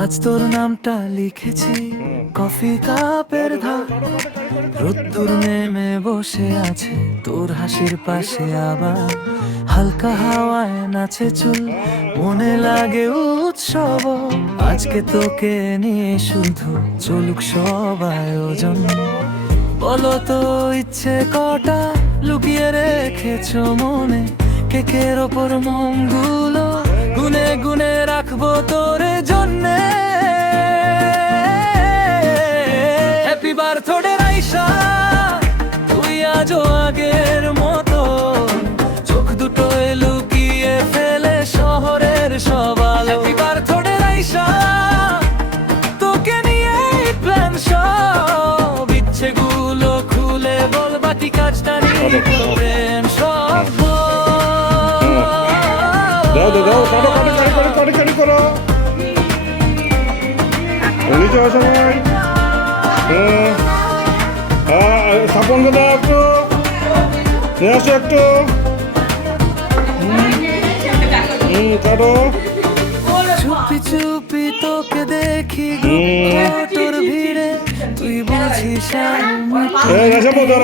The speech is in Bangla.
আজ তোর নামটা লিখেছি কফি কাপের ধার। রোদ্দুর নেমে বসে আছে, তোর হাসির পাশে আবার। হালকা হাওয়ায় নাচে চুল, মনে লাগে উৎসব। আজকে তোকে নিয়ে শুধু চলুক সব আয়োজন। বলো তো ইচ্ছে কটা লুকিয়ে রেখেছ মনে? কেকের ওপর মনগুলো খুলে বল বাকি কাজটা নিয়ে প্রেম সব দাও দাও দাও কাটো কাটো কাটো কাটো কাটো কাটো করো। ভাই হুম। হ্যাঁ স্থাপনকে দাও একটু। নিয়ে আসো একটু। কাটো। চুপি চুপি তোকে দেখি gracias por.